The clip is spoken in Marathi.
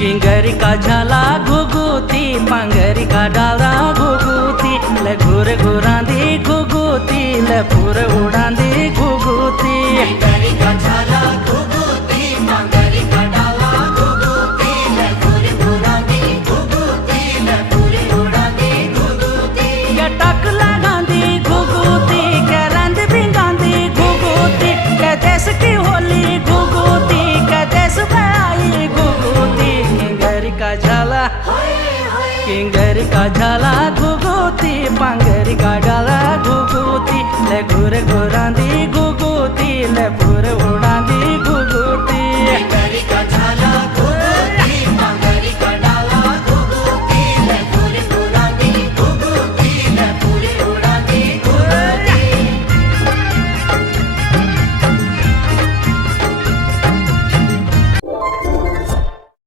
किंगरी का झाला घुगुती पांगरी का डाला घुगुती ले घुर घुरांदी घुगुती ले पूर उड़ांदी घुगुती किंगरी का झाला घुगुती पांगरी का डाला घुगुती ले घुर घुरांदी घुगुती ले पूर उड़ांदी घुगुती या टक लगांदी घुगुती के रंद भिंगांदी घुगुती के देश की होली घुगुती के देश में आई घुगुती किंगरी का झाला किंगरी का झाला घुगुती पांगरी का डाला घुगुती ले घुर घुरांदी घुगुती ले पूर उड़ांदी घुगुती।